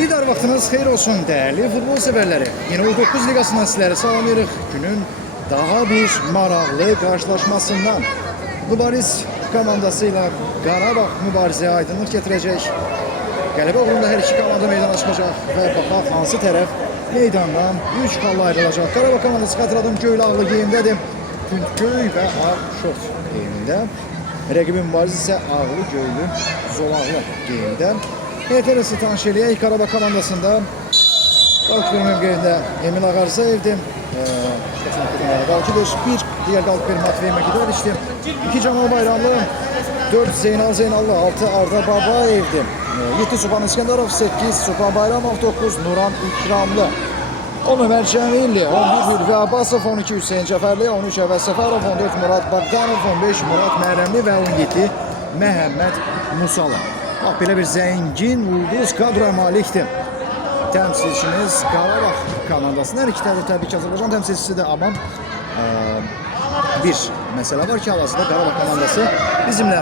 Bir daha vaxtınız xeyir olsun değerli futbol severleri. Yine U9 ligasından sizləri salamlayırıq. Günün daha bir maraqlı karşılaşmasından. Mübariz komandasıyla Qarabağ mübarizəyə aydınlıq getirəcək. Qələbə uğrunda hər iki komanda meydana çıxacaq və baxaq hansı tərəf meydandan 3 xalla ayrılacaq. Qarabağ komandası xatırladım göylü ağlı geyimdədir. Göy və ağ şort geyimdə. Rəqibi mübariz isə ağlı göylü zolaqlı geyimdə. Eterisi tanış eləyək. Qarabağ komandasında qalqı mövqeyində Emin Ağarzayevdir. Qalqıdır. Bir diğer qalqı Matvey Məkidoviçdir. 2 Camal Bayramlı, 4 Zeynal Zeynallı, 6 Arda Babayevdir. 7 Supan İskenderov, 8 Supan Bayramov, 9 Nuran İkramlı. 10 Ömer Cemilli, 11 Hülvi Abbasov, 12 Hüseyin Cəfərli, 13 Əvəz Səfərov, 14 Murad Bagdanov, 15 Murad Mərəmli və 17 Məhəmməd Musalı. Bax, belə bir zəngin, ulduz kadroya malikdir. Təmsilçimiz Qarabağ komandasının hər iki tərəf təbii ki Azərbaycan təmsilçisidir, amma bir məsələ var ki, hal-hazırda Qarabağ komandası bizimlə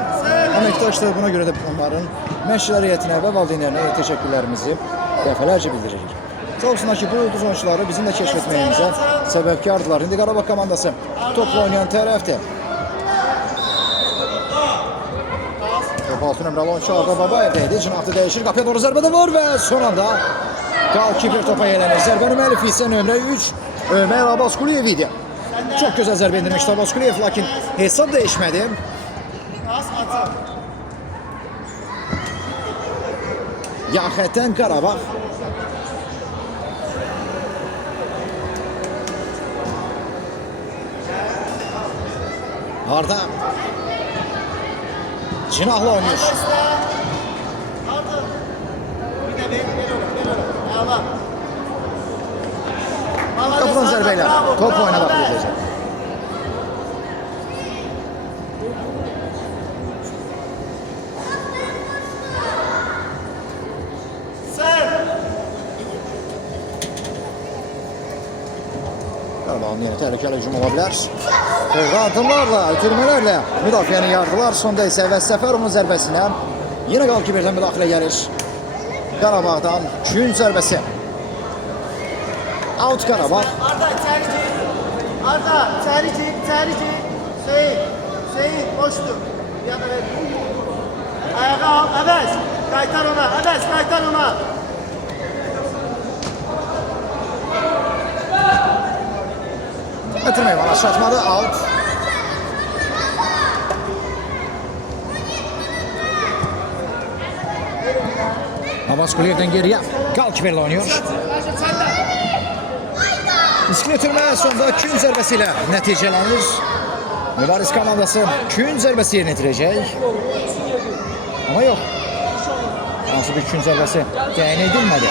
əməkdaşdır. Buna görə də onların məşqçilər heyətinə və valideynlərinə təşəkkürlərimizi dəfələrcə bildiririk. Çoxsunlar ki, bu ulduz oyuncuları bizimlə kəşf etməyimizə səbəbkardılar. İndi Qarabağ komandası topla oynayan tərəfdir. Top altı nömrəli oyuncu Arda Babayev'deydi. Cinahı dəyişir, qapıya doğru zərbədə var və son anda qalkiper topa yelənir. Zərbənin müəllifi isə nömrə 3 Ömer Abbasquliyev idi. Çok güzel zərbə indirmişdi Abbasquliyev, lakin hesab dəyişmədi. Yan xəttən Qarabağ. Arda Cinahlı oynuyor. Kapıdan zərbəyle top oyuna bakılacak. Qarabağın yeni təhlükəli hücum ola bilər. Doğru adımlarla, ötürmələrlə müdafiəni yardılar. Sonda isə Əvəz Səfərovun zərbəsinə yine qalkiberdən müdaxilə gəlir. Qarabağdan gün zərbəsi. Out Qarabağ. Arda içərici. Arda içərici. Seyit boşdur. Ya da ver. Ayağa al. Əvəz. Qaytar ona. Əvəz qaytar ona. Ötürmək var. Aşatmadı. Out. Abbasquuliyev'den geriye qalkiberlə oynuyor. İskili ötürmə sonunda kün zərbəsiyle nəticələnir. Mübariz komandası kün zərbəsi yerinə yetirəcək. Ama yok. Hansı bir kün zərbəsi təyin edilmədi.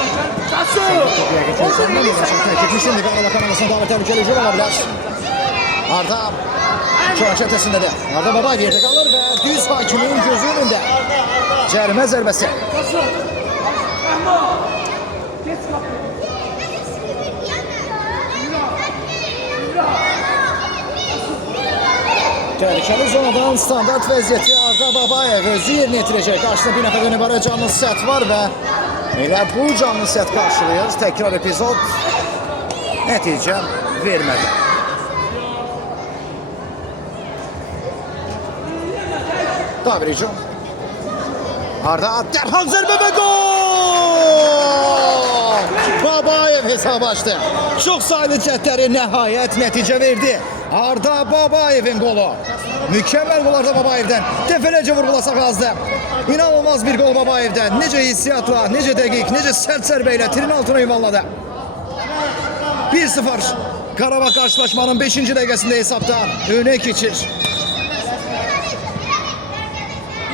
Şimdi Qarabağ komandasının daha təhlükəli hücum ola bilər. Arda şu an çətəsindədir. Arda Babayev yerdə qalır və düz hakimin gözü önündə. Cərimə zərbəsi. Təhlükəli zonadan standart vəziyyəti Arda Babayev özü yerinə yetirəcək. Qarşısında bir nəfərdən ibarət canlı set var və elə bu canlı set qarşılayır. Təkrar epizod nəticə vermədi. Daha bir hücum. Arda dərhal zərbə və gol! Babayev hesabı açdı. Çox sayılı cəhdləri nəhayət nəticə verdi. Arda Babayev'in golu. Mükemmel gol Arda Babayev'den. Defalarca vurgulasak azdı. İnanılmaz bir gol Babayev'den. Nece hissiyatla, nece dəqiq, nece sert zərbəyle trin altına yuvarladı. 1-0. Qarabağ karşılaşmanın 5. dəqiqəsində hesabda öne geçir.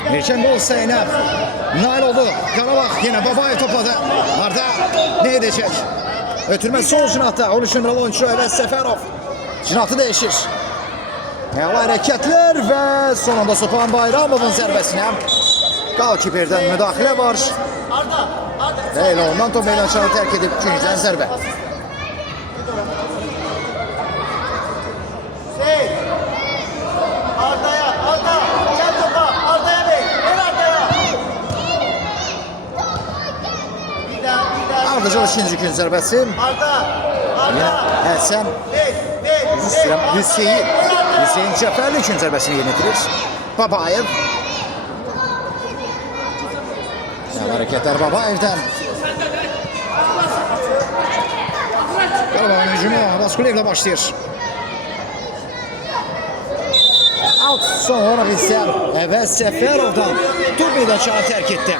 Erken gol sayına nail oldu. Qarabağ yine Babayev topladı. Arda ne edecek? Ötürmə sol cinahda 13 nömrəli oyuncu Əvəz Səfərov. Cinahı dəyişir. Əla hərəkətlər və sonunda Supan Bayramovun zərbəsinə qalkiperdən müdaxilə var. Və elə ondan top meydançanı tərk edib güncən zərbə. Arda, gel topa. Arda'ya ver. Ver Arda'ya. Bir daha. Ardıcıl ikinci gün zərbəsi. Arda. Həsən Hüseyin Cəfərli ikinci zərbəsini yönetirir. Babayev. Hareketler Babayev'den. Qarabağın hücumu Baskulev'le başlayır. Out sonra ise Əvəz Səfərov'dan Turbi'de çağı terk etti.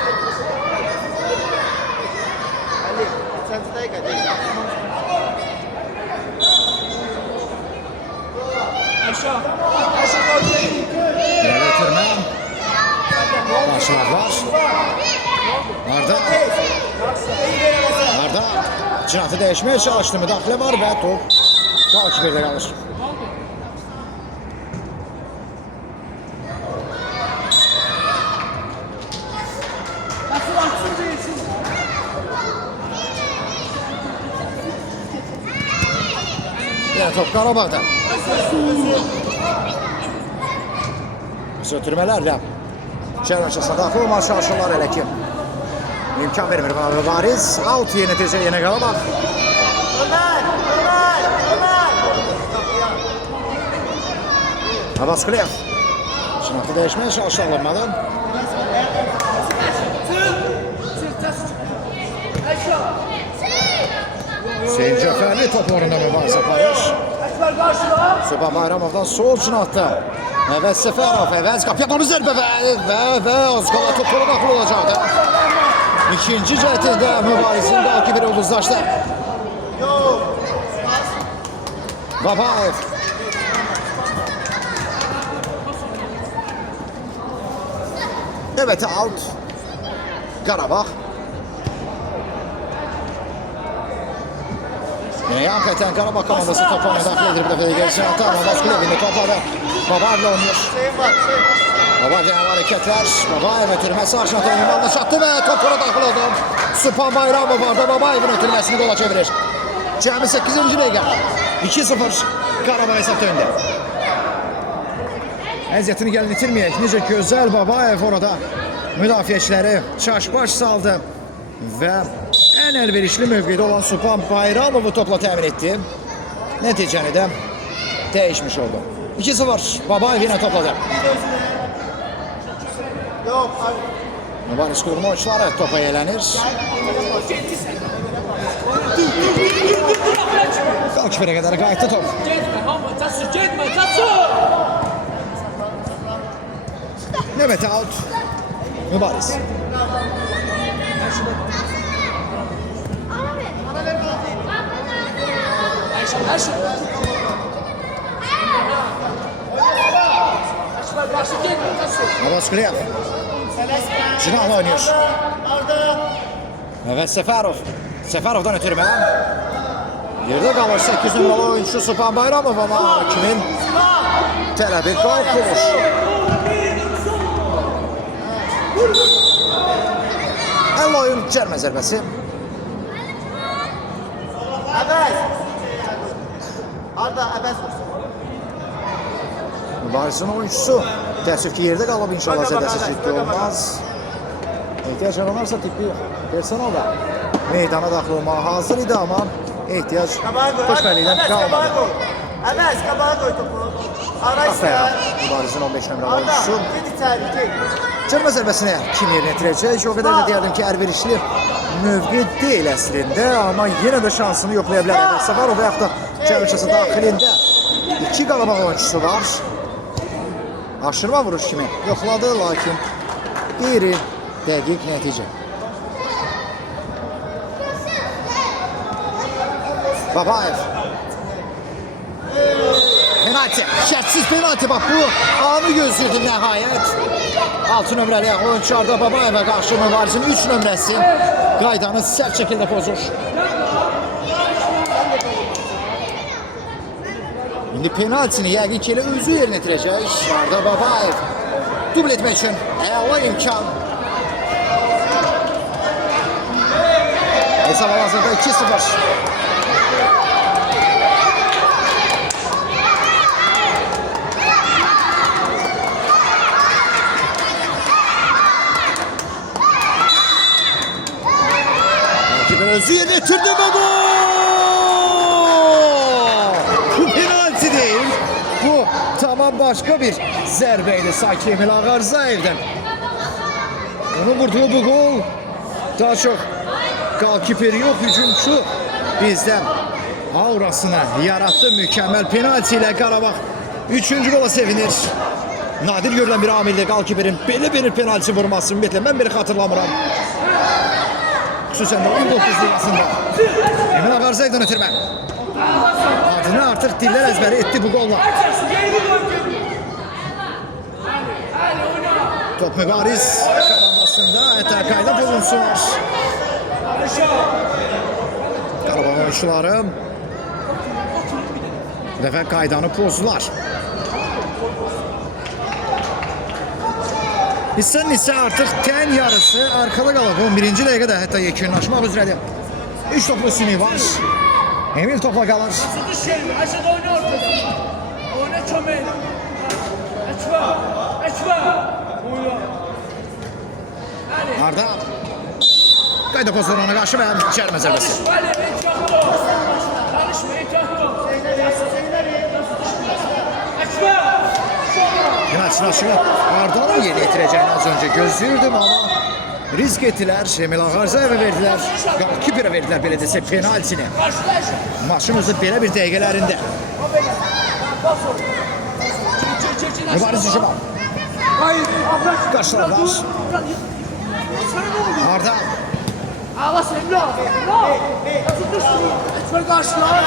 Yönetirme. Başlar. Arda cinatı değişmeye çalıştı. Müdaxilə var və top takibirdə qalır. Yine top Qarabağ'da. Sötürmələrlə çərvəşəsinə daxil olmağa çalışırlar elə ki. İmkan vermir Varis. Out yönetici yine Qarabağ. Ömer. Abaskulev. Şınatı değişmeye çalıştı alınmadan. Hüseyin Cəfərli top oyununda mübarizə aparır. Supan Bayramov'dan sol cinatda. Əvəz Səfərov. Əvəz qapıya doğru zərbə və Ozqala topuna daxil olacaqdı. İkinci cəhətində mübarizin belki bir ulduzlaşdı. Babayev. Evet, out. Qarabağ. Yine hakikaten Qarabağ komandası top oyuna daxil edilib bir dəfə də gəlsin. Ama Baskulev'in topladı. Babayev'le oynuyor. Babayev'den hareketler. Babayev ötürmesi aşağıda oyundan çattı ve topuna daxil oldu. Supan Bayramov vardı. Babayev'in ötürmesini gola çevirir. Cəmi 8-ci dəqiqə. 2-0 Qarabağ hesabda öndə. Əziyyətini gəlin itirməyək. Necə gözəl Babayev orada müdafiəçiləri çaş-baş saldı və ən əlverişli mövqedə olan Supan Bayramovu topla təmin etdi. Nəticəni də dəyişmiş oldu. 2-0 Babayev yine topladı. Mübariz qurma oyuncuları topa eğlenir. Qalkifərə qədər qayıtdı top. Növbəti out. Mübariz. Abaskulev. Cinahla oynuyor. Əvəz Səfərov. Səfərovdan ötürmə. Yerdə qalır 8 numaralı oyuncu Supan Bayramov ama hakimin tələbi qalxılır. Əl oyun cərmə zərbəsi. Əvəz. Arda əvəz olsun. Mübarizin oyuncusu. Təəssüf ki yerdə qalıb inşallah zədəsi ciddi olmaz. Ehtiyac aranarsa tibbi personal da meydana daxil olmağa hazır idi ama ehtiyac xoşbəlikdən qalmadı. Əvəz qabağa qoy topu. Afəra mübarizin 15 nömrəli oyuncusu. Ged içəri, ged. Cırma zərbəsini kim yerinə yetirəcək? O qədər də deyərdim ki, əlverişli mövqe deyil əslində, amma yenə də şansını yoxlaya bilər. Əvəz Səfərov və yaxud da çəvirçəsi daxilində 2 Qarabağ oyuncusu var. Aşırma vuruş kimi yoxladı, lakin qeyri-dəqiq nəticə. Babayev. Penalti, şərtsiz penalti. Bax bu anı gözlürdü nəhayət. 6 nömrəli oyuncu Arda Babayevə qarşı mübarizin 3 nömrəsi qaydanı sərt şəkildə pozur. İndi penaltini yəqin ki elə özü yerinə yetirəcək. Arda Babayev dubl etmək üçün əla imkan. Hesab hal-hazırda 2-0. Özü yerine getirdi ve gol! Bu penaltı değil. Bu tamam başka bir zərbəydi sanki Emil Ağarzayev'den. Onun vurduğu bu gol daha çok golkiper yok, hücumçu bizden aurasını yarattı. Mükemmel penaltı ile Qarabağ 3. gola sevinir. Nadir görülen bir amilde golkiperin belə bir penaltı vurması ümumiyyətlə mən biri xatırlamıram. Xüsusən də 19 ligasında. Emil Ağarzayev'den ötürmə. Adını artıq dillər əzbəri etdi bu golla. Top mübariz komandasında Etəkayda pozuntusu var. Qarabağ oyuncuları bu dəfə qaydanı pozdular. Hissenin ise artık ten yarısı arkada qalıb. 11. dəqiqədə hətta yekunlaşmaq üzrədir. 3 toplu sini var. Emil topla qalır. Aşağıda oyna ortasına. Oyna çömel. Açma. Açma. Oyna. Arda. Qayda pozisyonuna qarşı və cərimə zərbəsi. Penaltı aşığı Arda'nın yeni yetireceğini az önce gözlüyordum ama risk ettiler. Emil Ağarzayev'e verdiler. Golkiper'e verdiler belə desək penaltini. Maçımızın belə bir dəqiqələrində. Mübariz hücuma. Qarşılarlar. Arda. Alas Emre. Etmer karşılar.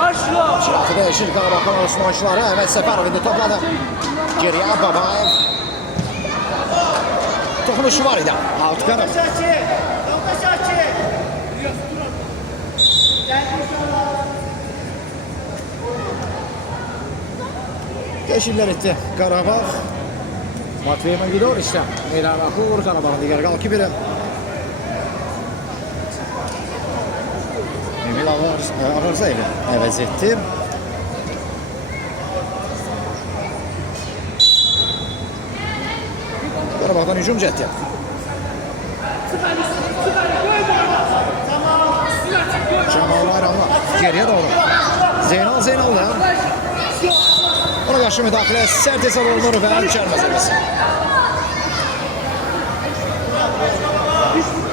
Karşılar. Şirafı değişir Qarabağ komandosunun oyuncuları. Evet Səfərov indi topladı. Geriye Babayev. Toxunuşu var idi. Altqanov. Değişiklikler etti Qarabağ. Matvey Magidor işte. Meydana kur Qarabağın digər golkiperi. Emil Ağarzayev'i əvəz etdi. Qarabağdan hücum cəhdi. Cemal Bayramlar geriye doğru. Zeynal'la. Ona qarşı müdaxilə sərt hesab olunur və cərimə zərbəsi.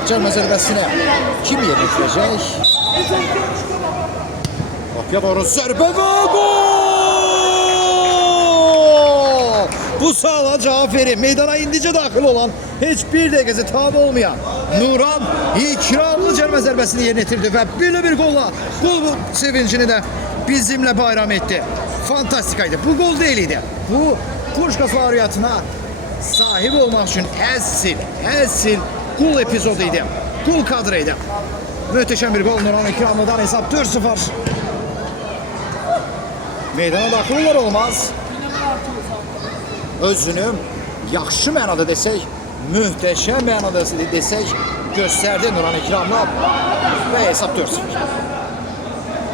Cərimə zərbəsini kim yerinə yetirəcək? Qapıya doğru zərbə və gol! Bu suala cavab verir. Meydana indicə daxil olan heç bir dəqiqəsi tabi olmayan Nuran ikramlı cərimə zərbəsini yerinə yetirdi və belə bir golla gol sevincini də bizimlə bayram etdi. Fantastikaydı. Bu gol değil idi. Bu Puşkas variantına sahip olmak için əsil gol epizodu idi. Gol kadrıydı. Mühteşem bir gol Nuran İkramlı'dan hesap 4-0. Meydana daxil olar olmaz. Özünü yaxşı mənada desək, mühteşem mənada desək göstərdi Nuran İkramlı və hesap 4-0.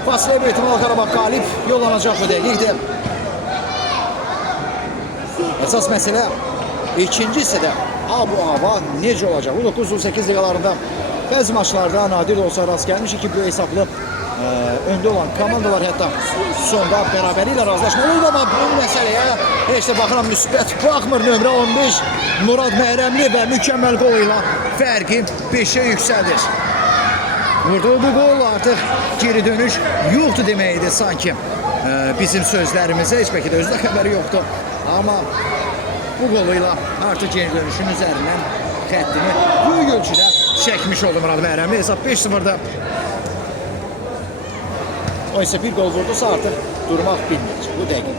Fasılə bir ihtimal Qarabağ qalib yollanacaq bu dəqiqdir. Əsas məsələ ikinci hissədə bu hava necə olacaq? Bu 9-8 liqalarında bəzi maçlarda nadir olsa rast gəlmişik ki, bu hesablı öndə olan komandalar hətta sonda bərabərliklə razılaşmalı oldu ama bu məsələyə heç də baxıram müsbət baxmır. Nömrə 15 Murad Məhrəmli və mükəmməl qol ilə fərqi 5'e yüksəldir. Vurduğu bu gol artık geri dönüş yoktu deməkdir sanki. Bizim sözlərimizə heç bəlkə də özünə xəbəri yoxdur. Amma bu goluyla artık geri dönüşün üzərindən xəttini böyük ölçüdə çəkmiş oldu Murad Məhrəmli. Hesab 5-0'da. O ise bir gol vurdusa artık durmaq bilməyəcək bu dəqiqə.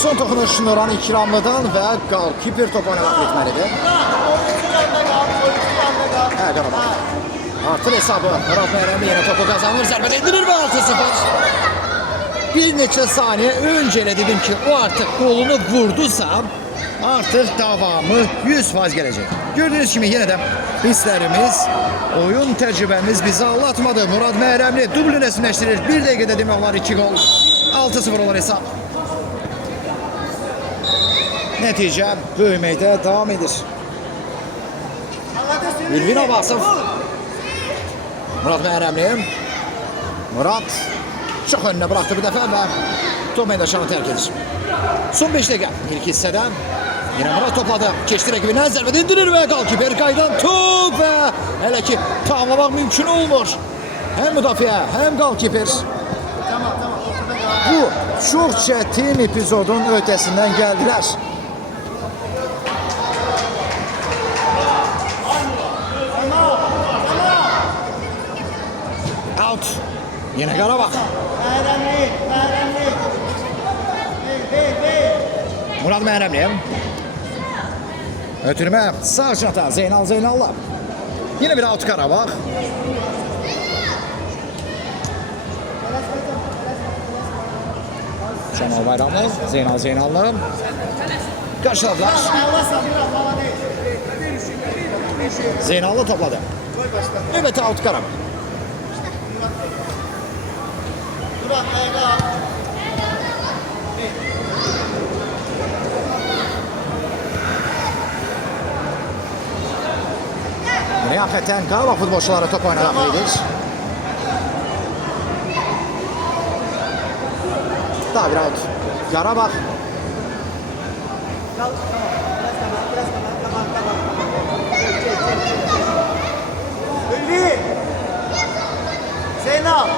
Son toxunuş Nuran İkramlı'dan və golkiper top oynamaq etməlidir. Qarabağ. Artır hesabı. Murad Məhrəmli yine topu kazanır. Zərbə endirir və 6-0. Bir neçə saniye önce dedim ki o artık golunu vurdusa artık davamı 100% gelecek. Gördüğünüz gibi yine de hislerimiz, oyun tecrübemiz bizi anlatmadı. Murad Məhrəmli dublu resmileştirir. Bir dəqiqədə demək olar 2 gol. 6-0 olur hesap. Nəticə böyüməkdə davam edir. Ülvin Abbasov. Murad Məhrəmli. Murad çok önüne bıraktı bir defa ve top meydanını terk edir. Son 5 dakika ilk hisseden yine Murad topladı. Keçti rakibinden zərbə indirir ve golkiper kaydan top ve hele ki tamamlamak mümkün olmur. Hem müdafiə hem golkiper. Tamam. Ortada kal. Bu çok çetin epizodun ötesinden geldiler. Out. Yine Qarabağ. Məhrəmli. Hey. Murad Məhrəmli. Ötürmə sağ çata Zeynal'la. Yine bir out Qarabağ. Şamal Bayramlı, Zeynal'la. Karşıladılar. Ağlasan biraz hava değil. Zeynal'la topladı. Evet out Qarabağ. Murat ayağa. Yine hakikaten Qarabağ futbolçuları top oynamaktaydır. Daha bir out. Qarabağ. Biraz tamam. Ülvi. Zeynal.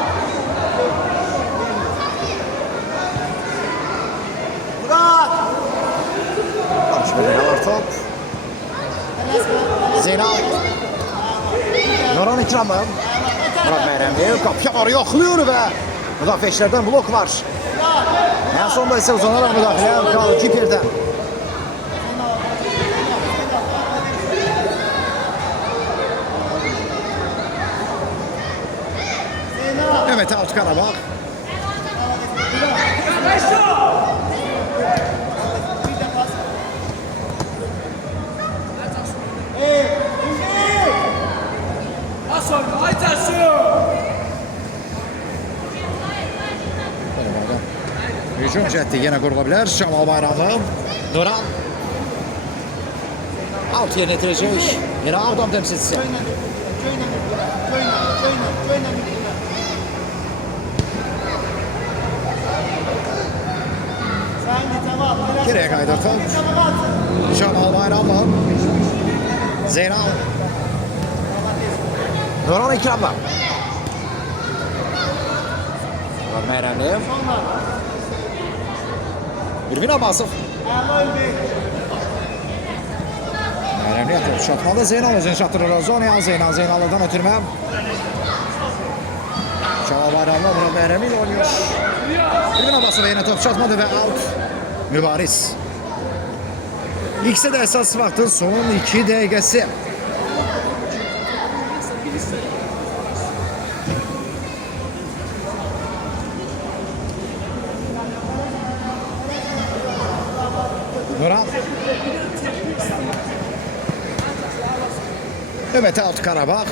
Murat. Karşıda var top. Zeynal. Nurhan İkram'ı. Murad Məhrəmli kapıya var yoxluyor ve müdafiəçilərdən blok var. En sonunda ise uzanarak müdafiə kaldı Kiper'den. Evet out Qarabağ. Pas oyna. Aytarsın. Hücum cəhdi yenə qurulabilir. Şamal Bayramlı. Nurhan. Out yerine itirecek. Yine Ağdam temsilcisi. Geriye kaydır top. Şamal Bayramlı. Zeynal. Nurhan İkram'la. Murad Məhrəmli. Ülvin Abbasov. Məhrəmli yatırıb şatmalı. Zeynal özünü çatdırır. Zonyan Zeynal'dan ötürmə. Şamal Bayramlı Murad Məhrəmli ile oynuyor. Ülvin Abbasov'a yine top çatmadı ve out. Mübariz. İkisi de esas vaxtın son 2 dəqiqəsi. Nurhan. Evet out Qarabağ.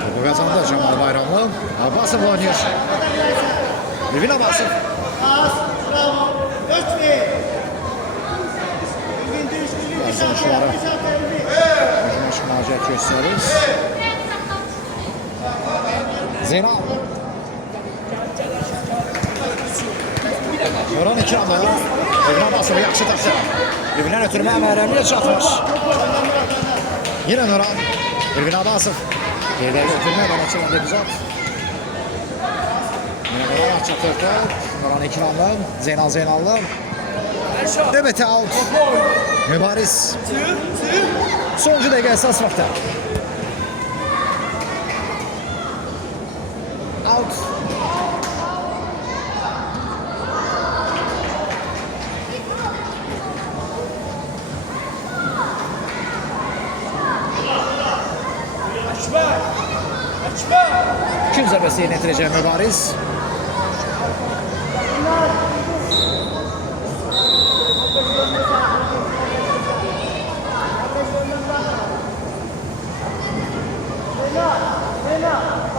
Topu kazandı Şamal Bayramlı. Abbasov oynuyor. Ülvin Abbasov. Pas, bravo. 4-1. Ülvin düş. Sonuçları. Hücuma şımaracak gösterir. Zeynal. Nurhan İkram'ı. Ülvin Abbasov'u yaxşı taxtı. Ülvin'dən ötürmə Məhrəmliyə çatmış. Yine Nurhan. Ülvin Abbasov. Geride ötürmə bana açılan epizod. Yine Nurhan çatır top. Nurhan İkram'ı. Zeynal'lı. Evet out. Mübariz. Sonuncu dakika esas vakti. Out. Kim zərbəsini yetirəcək Mübariz?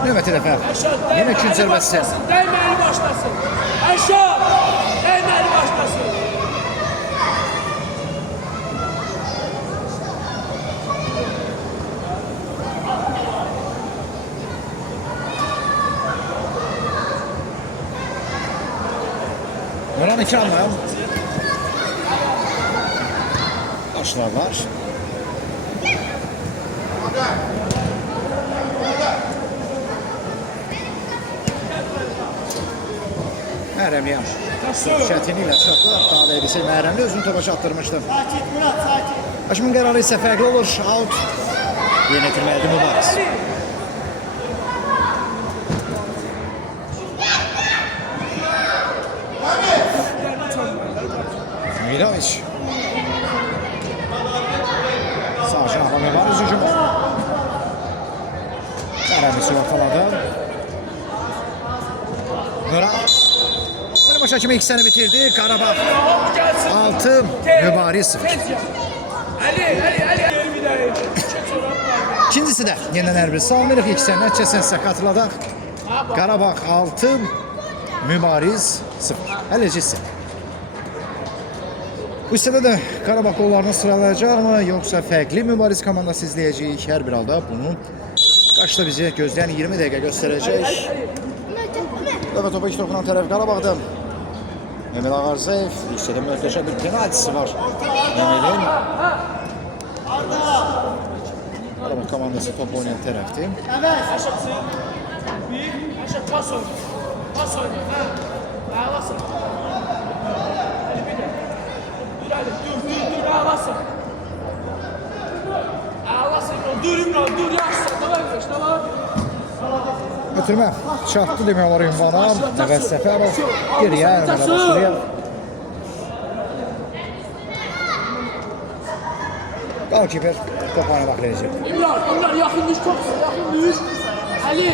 Növbəti dəfə. Yenə ikinci zərbəsi. Dəyməli başlasın. Aşağı. Dəyməli başlasın. Nuran iki anlayam. Başlarlar. Məhrəmiyəm. Çətini ilə çatdı. Daha da edilsə Məhrəmli özünü topa çatdırmışdı. Sakin Murat, sakin. Haşimin qərarı isə fərqli olur. Out. Yenə itirməlidir Mübariz. Mirovic. Sağ cinahla Mübariz hücumu. Məhrəmisi ortaladı. Nuran. Oyun başa kimi ikisini bitirdi. Qarabağ 6, Mübariz 0. Ali. İkincisi də yenidən hər bir salmırıq. İkisini nəticəsini sizə xatırladaq. Qarabağ 6, Mübariz 0. Ələcəsi. Bu hissədə də Qarabağ qollarını sıralayacaqmı, yoxsa fərqli Mübariz komandası izləyəcəyik? Hər bir halda bunu qarşıda bizi gözləyən 20 dəqiqə göstərəcək. Və topa iki toxunan tərəf Qarabağdır. Emil Ağarzayev, hissədə möhtəşəm bir penaltisi var. Emil'in. Qarabağ komandası top oynayan tərəfdir. Aşağı pas oyna. Pas oyna. Ağlasın. Dur ağlasın. Ağlasın. Dur yaxşı. Tamam. Ötürmə çatdı demək olar ünvana. Nəvəz Səfərov geriyə Əmələ başlayır. Qalkiper toparına baxlayacaq. İmran yaxın düş, çok yaxın düş. Ali.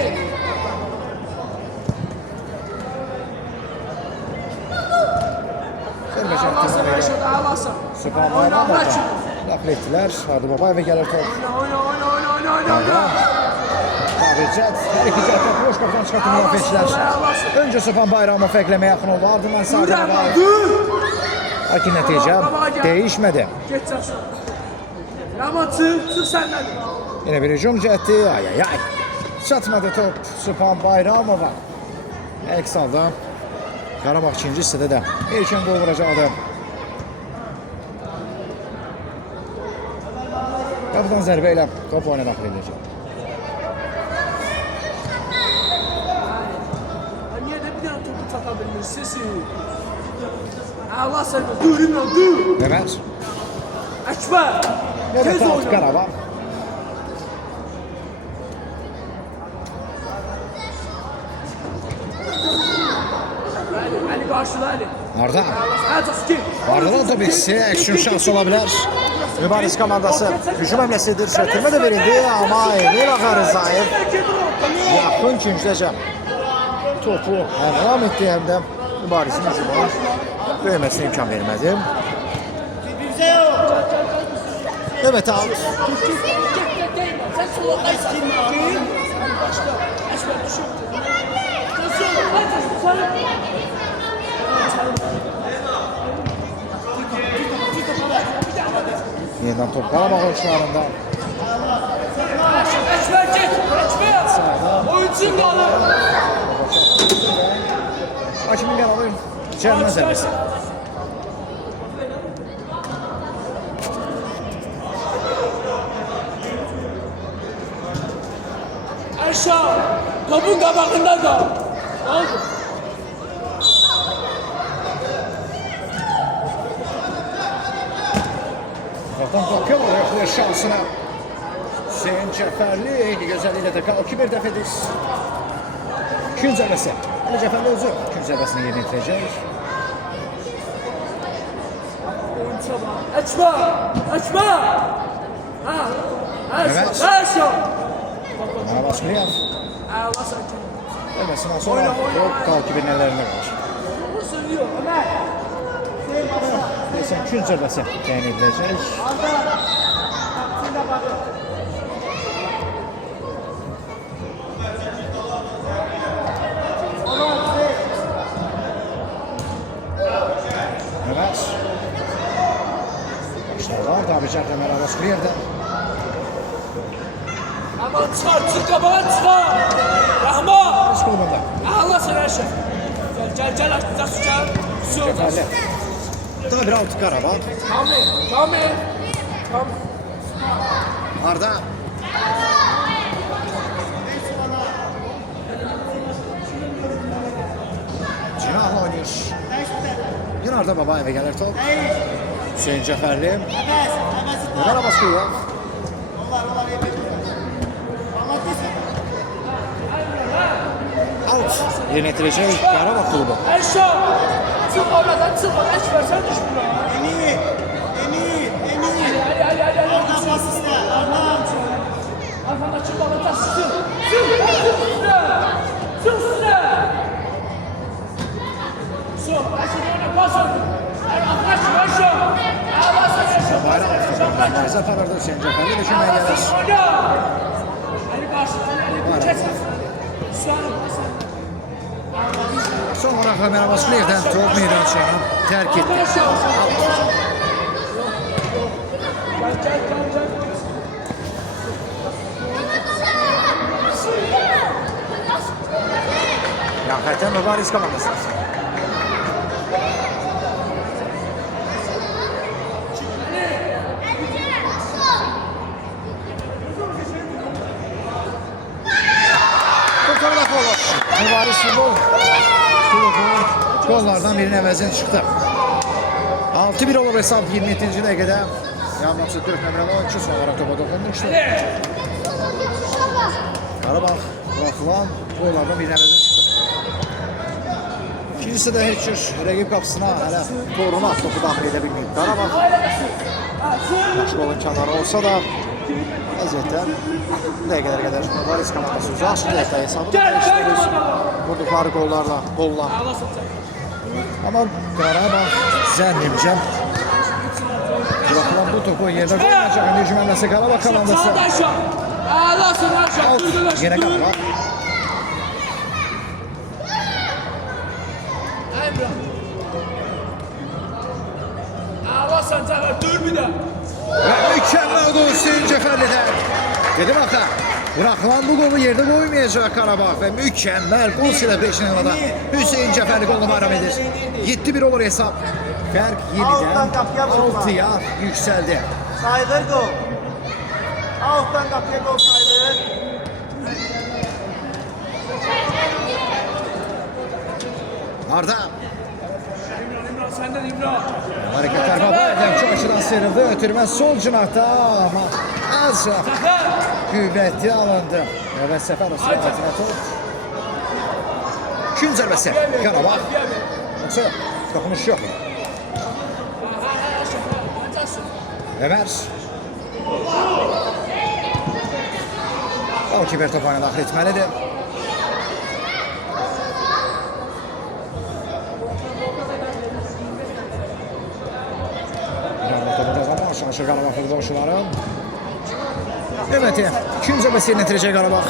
Ağlasın, Reşat, ağlasın. Sübhanlarına daxil etdilər. Adı Babayevə gəlir top. Oyna. Qabircət, hər iki cəhətdən boş qapıdan çıxartı müdafiəçilər. Öncə Sübhan Bayramov fərqləməyə yaxın oldu. Ardından Sadələ var. Lakin nəticə dəyişmədi. Geç çaksın. Yaman çıx səndən. Yenə bir hücum cəhəti. Ay. Çatmadı top Sübhan Bayramova. Əks halda Qarabağ ikinci hissədə də erkən qol vuracaqdı. Qapıdan zərbə ilə top oyuna daxil edəcək. Niye de bir tane topu çatabilir sesi? Allah seni dur. Mehmet. Ekber. Növbəti Tez alt oyna. Qarabağ. Ali karşıla Ali. Arda. Hadi ki. Arda'dan tabii ki aksiyon şansı olabilir. Mübariz komandası hücum həmləsidir. Çətirmə də verildi ama Emil Ağarzayev yaxın küncdəcə topu əmram etdi, həm də Mübarizin hücumuna böyüməsinə imkan vermədi. Bize yok. Növbəti alt. Sen sola kaçtın. Başla. Ekber düşürdü. Yeniden top Qarabağ oyuncularında. Ekber git. Ekber. Oyuncun da alır. Hakimin qanalı cərimə zərbəsi. Aşağı. Topun kabağında da. Oldu. Oradan bakıyorlar yaxlıyor şansına. Hüseyin Cəfərli eyni gözəlliklə də qalki bir dəfədir. Kün zərbəsi. Ali Cəfərli özü kün zərbəsini yerinə yetirəcək. Ekber. Ha. Evet. Aşağı. Bana başlayan. Allah sen. Zərbəsindən sonra Oyna. top qalki bir nələrində qalır. Bunu söylüyor Ömer. Deyəsən kün zərbəsi təyin ediləcək. Zərbəcarda Məral Asquliyevdən. Aman çıxar, çıx qabağa çıxar. Rahman. Barış klubunda. Allah sənə şəf. Gəl, açacaq su gəl. Su Cəfərli. Daha bir altı Qarabağ. Kamil. Arda. Cinahla oynayır. Yine Arda Babayev'e gelir top. Hüseyin Cəfərli. Əbəs, əbəsi var. Məral Asquliyev. Onlar yapacaklar. Anlattıysa. Out. Yönetilecek Qarabağ klubu. Əşya. Çıx oradan, çıx. Əş versən düş buna. Emir. Hadi. Oradan pas iste. Oradan. Arfanda çıx bana da sıçır. Çıx üstüne. Su, əşya pas öldür. Aklaş, Əşya. Allah sənə şəf. Bayram Asquliyev. Mayza pararda Hüseyin Cəfərli düşünmeye gelir. Ali başla, Ali kesin. Sualım, Son olarak Məral Asquliyevdən top meydançanı terk etti. Yakıten Mübariz komandası. Kurtarla kolu. Mübariz futbol klubu gollardan birinin əvəzini çıxdı. 6-1 olur hesab 27-ci dəqiqədə. Yalnız 4 nömrəli oyuncu son olarak topa dokunmuşdu. Qarabağ buraxılan gollardan birinin əvəzini çıxdı. İkincisi də heç cür rəqib qapısına hələ koruna topu daxil edə bilməyib. Qarabağ baş golun kənarı olsa da vəziyyətdən dəqiqələrə qədər Mübariz komandası uzaq çıxdı. Hesabı da dəyişdirir. Vurduqları gollarla qolla. Amma Qarabağ zənnimcəm buraxılan bu topu yerdə qoymayacaq. İndi hücum əmləsi Qarabağ komandası. Sağda Əşya. Allah sənə Əşya. Out. Yenə Qarabağ. Emrah. Allah sənə Cəfər. Dur bir də. Və mükəmməl gol Hüseyin Cəfərlidən. Dedim axı, buraxılan bu qolu yerdə qoymayacaq Qarabağ və mükəmməl gol celebration'la da Hüseyin Cəfərli qolunu bayram edir. 7-1 olur hesab. Fərq yenidən 6-ya yüksəldi. Sayılır gol. Alttan kapıya gol sayılır. Arda. İmran səndən İmran. Hareketler Babayev'den çok açıdan sıyrıldı. Ötürmez sol cinahta ama azca Cəfər. kuvvetli alındı. Evet Səfərov sürətine top. Gün zərbəsi Qarabağ. Yoksa dokunuş yok. Ömer. Goalkeeper topağına daxil etməlidir. Şaşır Qarabağ futbolçuları. Evet, ikinci zərbəsini yetirəcək Qarabağ.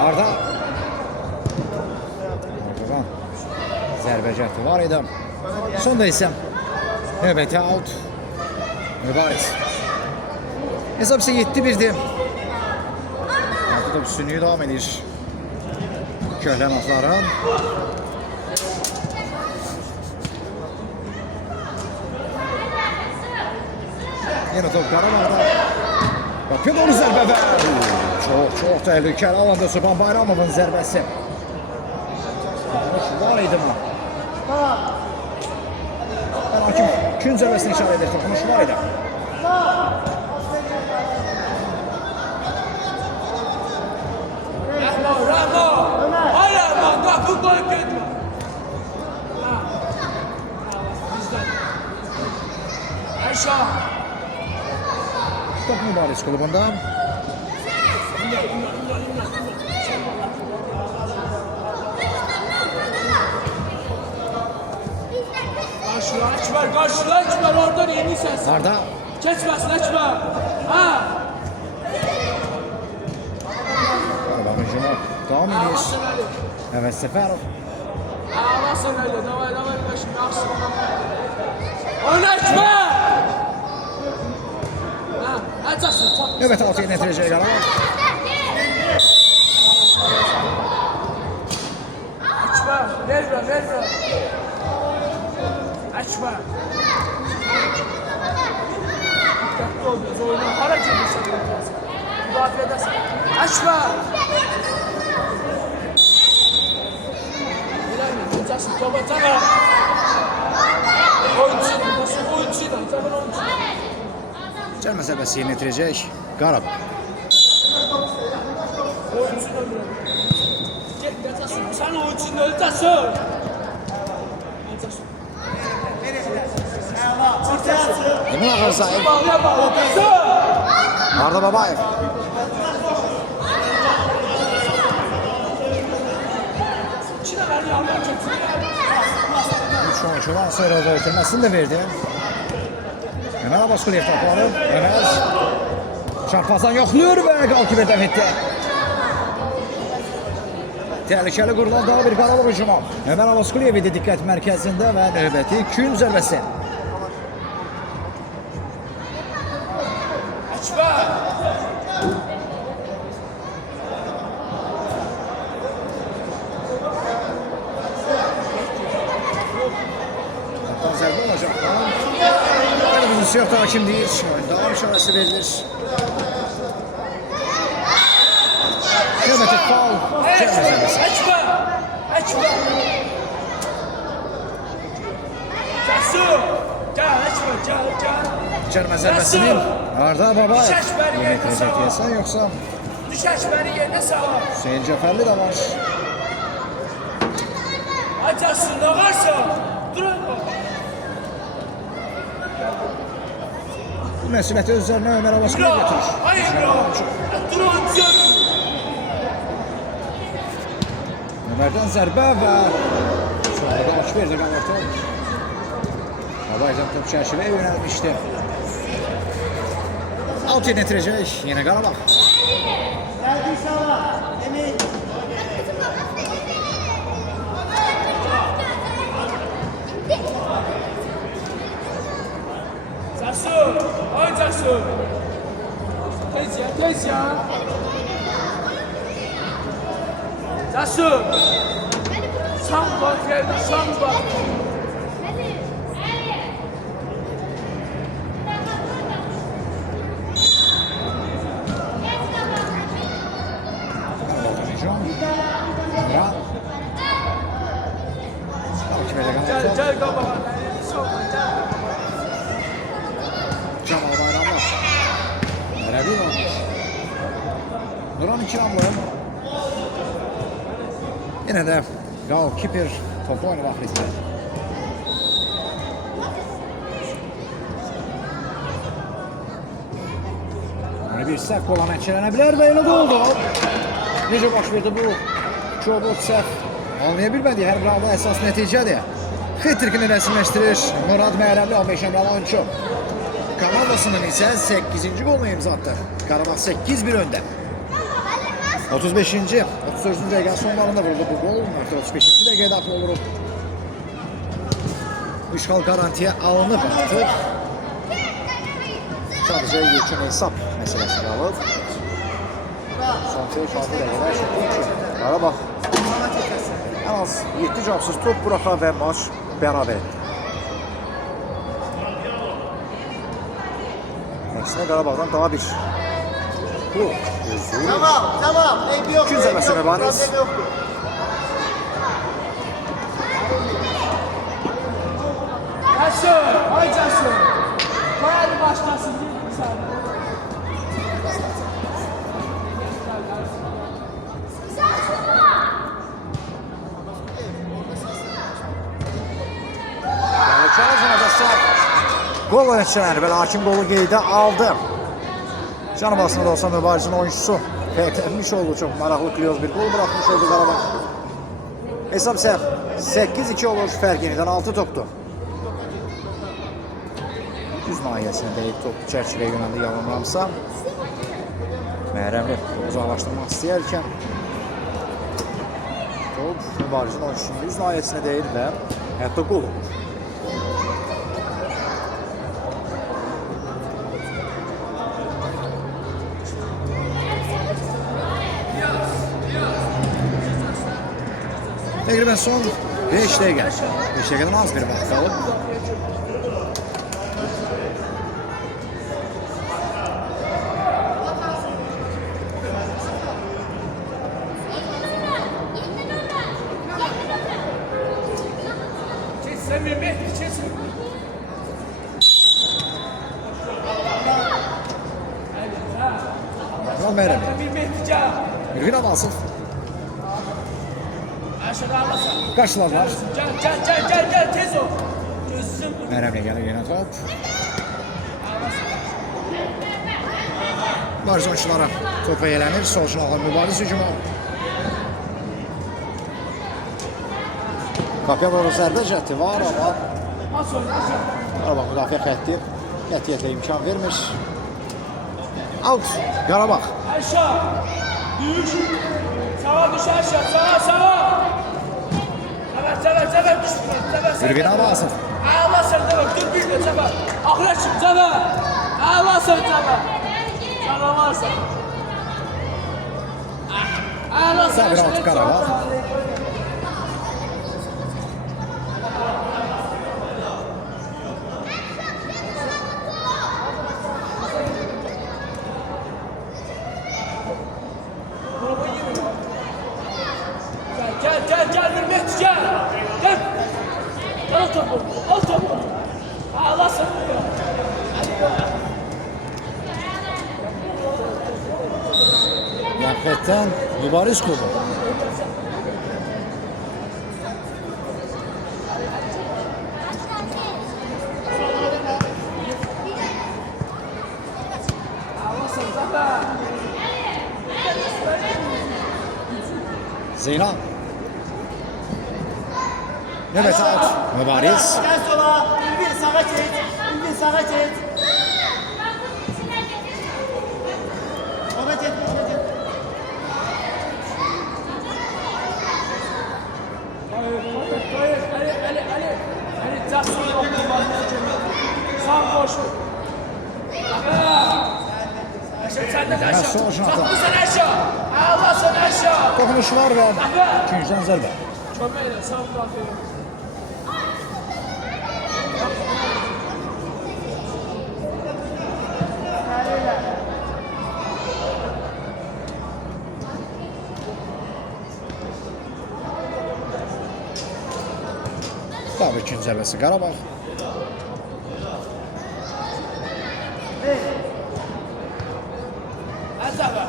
Arda. Ardadan zərbə cəhdi var idi. Sonda isə növbəti out. Mübariz. Hesab isə 7-1'dir. Artıq top üstünlüyü davam edir. Köhlən atların. Yine top Qarabağda. Bakın onu zərbə və çox təhlükəli alanda Suban Bayramovun zərbəsi. Var idi mi? Ben hakim gün zərbəsini işarə edir. Topunuş var idi. Rahman. Ay Rahman. Qapı qoyub getmə. Əşya. Top Mübariz klubunda. Karşıla Ekber oradan yeni ses. Arda. Keçməsin Ekber. Ha. Qarabağ hücumu davam edir. Ağlasın Ali. Evet Səfərov. Ağlasın Ali. Davay başım yaxşı. Oyna Ekber. Ha, acasın. Evet 6'ya neticə Qarabağ. Ekber, ver. Ekber. Dikkatli ol, biz oyuna hara gelirsen bakıyorsun. Müdafaa edersin. Ekber. Bilemiyorum, olacaksın, topa tamam. Oyuncuydun, tamam oyuncu. Cəlmə zərbəsi yerinə yetirəcək Qarabağ. Oyuncuyla bilemiyorum. Gel, yatasın, sen oyuncuyla öleceksin. Emin Ağarzayev. Bağla. Arda Babayev. İçine ver ya, Allah çeksin. 3 oyuncudan sonra da ötürməsini də verdi. Ömer Abbasquliyev topları. Ömer. Çarpazdan yoxluyor və qalkib edəm etdi. Tehlikeli kurulan daha bir Qarabağ hücumu. Ömer Abbasquliyev idi diqqət mərkəzində və növbəti gün zərbəsi. Ekber. Hatta zərbə olacaq. Bizim siyah hakim deyir. Davam işarəsi verilir. Növbəti faul. Cəlmə zərbəsi. Ekber. Cəsur. Gel Ekber, gel. Cəlmə zərbəsinin Arda Babayev Şəşbəri yerinə yetirəcək deyəsən, yoxsa Düş Ekber'i yerine sağla. Hüseyin Cəfərli də var. Acasın ne varsa. Durun. Bu məsuliyyəti öz üzərinə Ömer Abbasquliyev götürür. Hayır bro. Durun. Ömer'dən zərbə və sonra baş verdi Qabartı. Babayevdən top çərçivəyə yönəlmişdi. 6-ya netirəcək yenə Qarabağ. Geldi inşallah. Emin. Cəsur. Ay Cəsur. Tez ya. Cəsur. Şam var yerdə, şam var. Gel qabağa. Camal Bayramlar. Ərəbi olmuş. Duran 2 amlaya. Yine de goalkeeper topu oynamaq istəyir. Bir səhv qola nəticələnə bilər və elə də oldu. Necə baş verdi bu Çobot səhv? Anlaya bilmədik, hər bir halda əsas nəticədir. Xetrikini rəsmiləşdirir Murad Məyrəmli 15 nömrəli oyuncu. Komandasının isə 8-ci qolunu imza atdı. Qarabağ 8-1 öndə. 35-ci, 34-cü dəqiqə sonlarında vuruldu bu gol. 35-ci dəqiqəyə daxil oluruq. İşğal garantiyə alınıb artıq. Sadəcə yekun hesab məsələsi qalıb. Son 6 dəqiqədə çəkdi ki, Qarabağ ən az 7 cavabsız top buraxa və maç bərabər etdi. Əksinə Qarabağdan daha bir bu gözlüyür. Tamam. Eybi yok. Gün zəbəsi Mübariz. Problem yoktu. Cəsur. Ay Cəsur. Qoyalım başlasın. Bir saniye. Gol oyuncuları belə hakim qolu qeydə aldı. Canı basında da olsa Mübarizin oyuncusu fərqlənmiş oldu. Çox maraqlı klyoz bir gol bırakmış oldu Qarabağ. Hesab isə 8-2 olur, fərq yenidən 6 topdur. nahiyəsində deyib top çərçivəyə yönəldi yalanlamsa. Məhrəmli uzaqlaşdırmaq istəyərkən top mübarizin oyunçusunun üz nahiyəsinə deyil və hətta qol olur. Təqribən son 5 dəqiqə. 5 dəqiqədən az bir vaxt qalıb. Məhrəmli. Ürgün Abbasov. Qarşıladılar. Gel tez ol. Gözüm. Məhrəmli gəlir yenə top. Mübariz oyunçulara topa yelənir. Sol cinahlı mübariz hücumu. Qapıya doğru zərbə cəhdi var, amma Qarabağ müdafiə xətti qətiyyətlə imkan vermir. Out. Qarabağ. Aşağı. Düş. Sağa düş aşağı. Sağa. Sever düşme. Ürgün Abbasov. Allah sen sever. Dur bir de sever. Ahıra çık sever. Allah sen sever. Canavarsın. Allah sen Sabir out Qarabağ. Gel Mehmet gel. Al topu. Allah sen sever. Yaxətdən mübariz klubu. Zeynal. Mehmet out. Mübariz. Gel sola. Ülgün sağa çek. Ülgün sağa çek. Sola çek. Ali Jackson sağ boş. Sen de aşağı. sol cinahda. Saklı sen aşağı. Allah sen aşağı. Toxunuş var və ikinciden zərbə. Çömeyle sağ bırakıyor. Tabii ikinci zərbəsi Qarabağ. Zafer.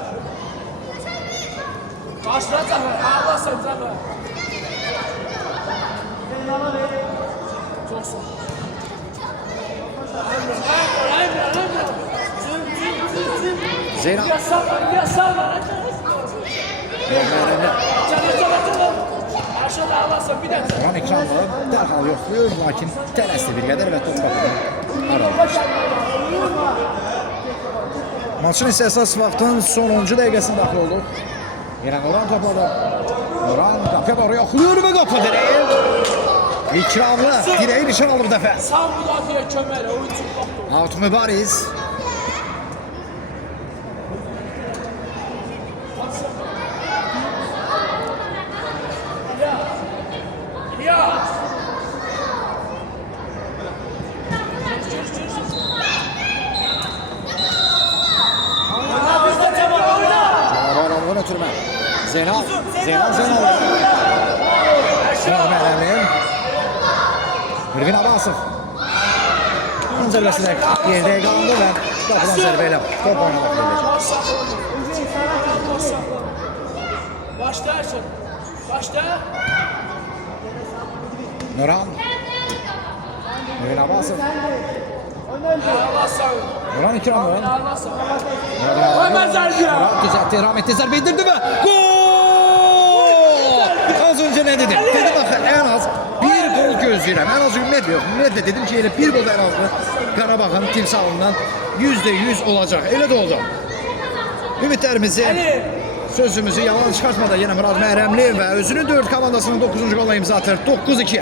Başla Zafer. Allah sen Zafer. Çok sağ ol. Emre. Zeynal. Ya sağ. Çabuk. Aşağıda Allah sen bir de. Orhan İkramlı dərhal yoxlayır, lakin tələsdi bir qədər və top qapıdan aralanmışdı. Maçın isə əsas vaxtın son 10-cu dəqiqəsində daxil olduq. Yenə Orhan topladı. Orhan qapıya doğru yoxlayır və qapı direği. İkramlı direği nişan alır bu dəfə. Sağ müdafiə köməli, oyuncu baxdı. Out mübariz. Ya. Cavabı ötürmə. Zeynal. Zeynal Məhrəmli. Ürgün Abbasov. Onun zərbəsi də yerdə qaldı və qapıdan zərbə ilə top oynamaq gedir. Başla Erşen. Başla. Nurhan. Ürgün Abbasov. Allah sağ ol. Nurhan İkramlı. Allah sağ ol. Nurhan düzəltdi, rahmetli zərbə indirdi və gol! Az öncə nə dedim? Dedim axı ən az bir gol gözləyirəm. Ən azı ümumiyyətlə yox. Ümumiyyətlə dedim ki, elə bir gol ən azı Qarabağın timsalından %100 olacaq. Elə də oldu. Ümidlərimizi, sözümüzü yalan çıxartmadan yenə Murad Məhrəmli və özünün 4 komandasının 9-cu qolla imza atır. 9-2.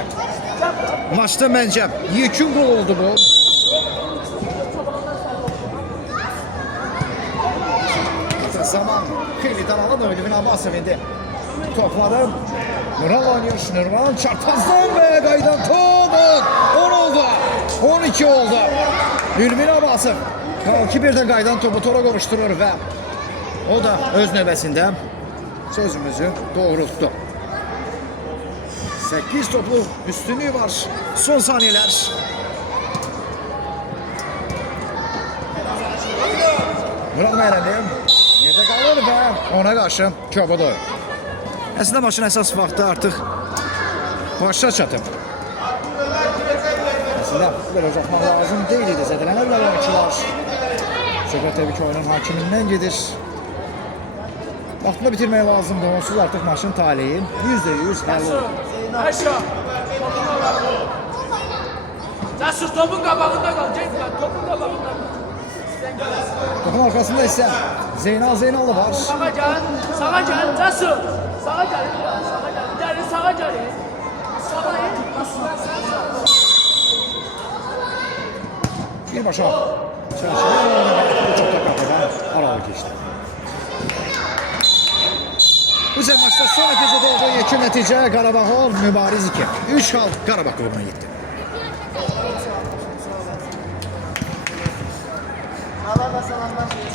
Maçda məncə yekun gol oldu bu. Zaman xeyli daralan Ödevin Abbasov indi topladı. Nural oynuyor. Nurman çarpazdan ve qaydan top. 10 oldu. 12 oldu. Ülmin Abbasov kalki birden qaydan topu tora qovuşturur və o da öz növbəsində sözümüzü doğrultdu. 8 toplu üstünlüğü var. Son saniyeler. Nural Məhrəmli yerdə qalır və ona qarşı köbudur. Əslində maçın əsas vaxtı artıq başa çatıb. Əslində belə uzatmaq lazım deyil idi. Zədələnirlər oyuncular. Söhbət təbii ki oyunun hakimindən gedir. Vaxtında bitirmək lazımdır. Onsuz artıq maçın taleyi %100 həll olur. Ayşə. Cəsur topun qabağında qal. Getmə, topun qabağında qal. Topun arkasında isə Zeynal Zeynalov var. Sağa gəl, sağa gəl, Cəsur. Sağa gəl, sağa gəl. Gəl, sağa gəl. Sağa in. Birbaşa çərçivə çok da qapıdan aralı keçdi. Bu sefer maçta son epizod olduğu yekun nəticə Qarabağ 10, Mübariz 2. 3 xal Qarabağ klubuna getdi. Allah'a salamlar.